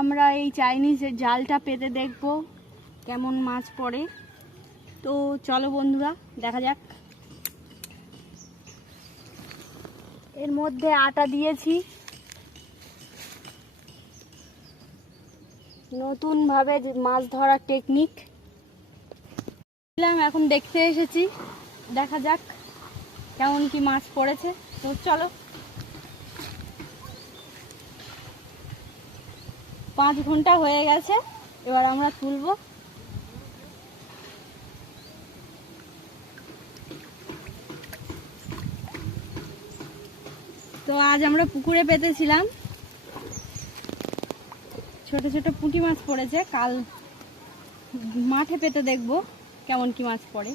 আমরা এই চাইনিজের জালটা পেতে দেখব কেমন মাছ পড়ে। তো চলো বন্ধুরা, দেখা যাক। এর মধ্যে আটা দিয়েছি, নতুন ভাবে মাছ ধরার টেকনিক। এখন দেখতে এসেছি, দেখা যাক কেমন কি মাছ পড়েছে। তো চলো। 5 ঘন্টা হয়ে গেছে, এবার আমরা তুলব। তো আজ আমরা পুকুরে পেতেছিলাম, ছোট ছোট পুঁটি মাছ পড়েছে। কাল মাঠে পেতে দেখবো কেমন কি মাছ পড়ে।